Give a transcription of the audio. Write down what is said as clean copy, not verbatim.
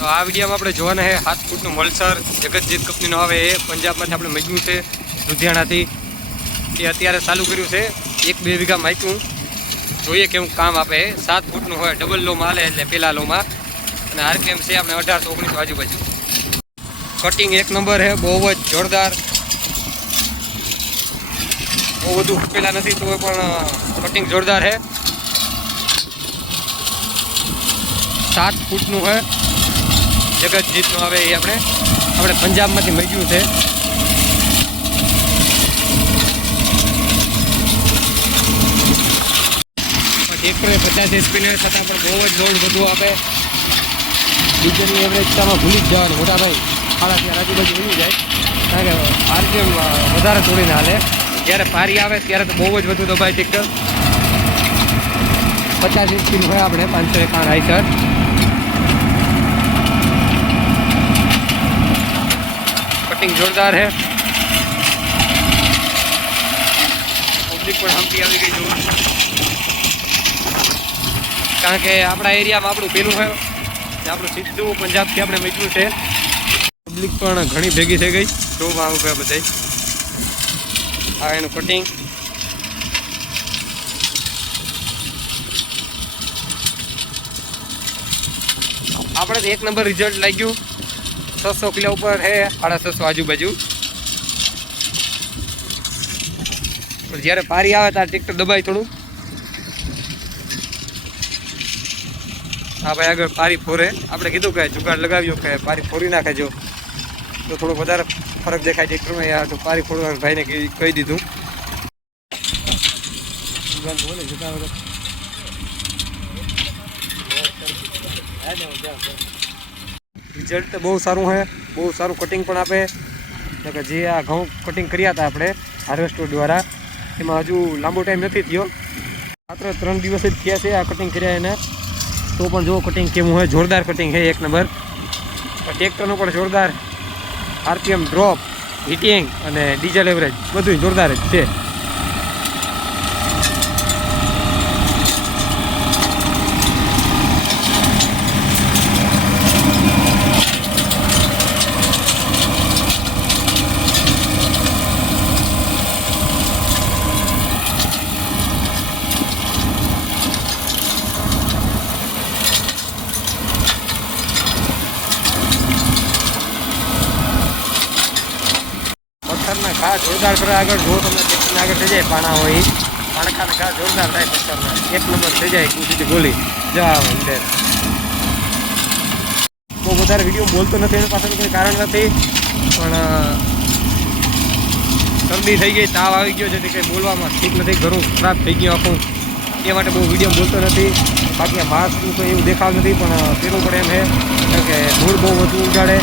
તો આ વિડીયોમાં આપણે જોવાના છે 7 ફૂટનું મલસર જગતજીત કંપનીનો આવે એ પંજાબમાંથી આપણે મગ્યું છે લુધિયાણાથી. એ અત્યારે ચાલુ કર્યું છે 1-2 વીઘા માયકું. જોઈએ કેવું કામ આપે. 7 ફૂટનું હોય, ડબલ લોમાં હાલે એટલે પહેલા લોમાં. અને આરપીએમ છે આપણે 1800-1900 આજુબાજુ. કટિંગ એક નંબર છે, બહુ જ જોરદાર. બહુ બધું પેલા નથી તો પણ કટિંગ જોરદાર છે. 7 ફૂટનું છે, જગતજીતનું આવે એ આપણે પંજાબમાંથી મળ્યું છે. ટ્રેક્ટરે 50 સ્પીડ છતાં પણ બહુ જ લોડ બધું આપે. ડીઝલની એવરેજતામાં ભૂલી જ જવાનું મોટા ભાઈ, 4.5 આજુબાજુ ભૂલી જાય. કારણ કે આરપીએમ વધારે તોડીને હાલે. જ્યારે પારી આવે ત્યારે તો બહુ જ વધુ દબાય ટ્રેક્ટર. 50 સ્પીડ હોય આપણે 551 આઈસર. કટિંગ જોરદાર છે. પબ્લિક પણ હમતી આવી ગઈ જોવું, કારણ કે આપણા એરિયામાં આપણું પેલું છે, આપણું સીધું પંજાબથી આપણે મૂક્યું છે. પબ્લિક પણ ઘણી ભેગી થઈ ગઈ જોવામાં આવું ગયા બધા. આ એનું કટિંગ. આપણે તો 1 નંબર રિઝલ્ટ લાગ્યું. 600 કિલો ઉપર છે, 650 આજુબાજુ. પણ જ્યારે પારી આવે ત્યારે ટ્રેક્ટર દબાય થોડું. હા ભાઈ, આગળ પારી ફોરે. આપણે કીધું કે જુગાડ લગાવ્યો કે પારી ફોરી નાખે જો તો થોડો વધારે ફરક દેખાય ટ્રેક્ટરમાં. યાર તો પારી ફોડવાનું ભાઈને કહી દીધું. રિઝલ્ટ તો બહુ સારું છે, બહુ સારું કટિંગ પણ આપે. કે જે આ ઘઉં કટિંગ કર્યા હતા આપણે હાર્વેસ્ટર દ્વારા, એમાં હજુ લાંબો ટાઈમ નથી થયો. માત્ર 3 દિવસ જ થયા છે આ કટિંગ કર્યા એને. તો પણ જો કટિંગ કેવું હોય, જોરદાર કટિંગ છે, 1 નંબર. ટ્રેક્ટરનું પણ જોરદાર. આરપીએમ ડ્રોપ, હીટિંગ અને ડીઝલ એવરેજ બધું જોરદાર જ છે. પથ્થરના ઘા જોરદાર કરે આગળ. જો તમને ટ્રેક્ટરના આગળ થઈ જાય પાણા હોય, પાણખાના ઘા જોરદાર થાય પથ્થરના. 1 નંબર થઈ જાય સીધી ગોલી જવા અંદર. બહુ વધારે વિડીયો બોલતો નથી, એની પાછળ કોઈ કારણ નથી. પણ શરદી થઈ ગઈ, તાવ આવી ગયો, જેથી કંઈ બોલવામાં ઠીક નથી. ઘરું ખરાબ થઈ ગયું આખું, એ માટે બહુ વિડીયો બોલતો નથી. બાકી માસ્કનું તો એવું દેખાવ નથી, પણ પેલું પડે એમ છે કારણ કે ધૂળ બહુ વધુ ઉજાડે.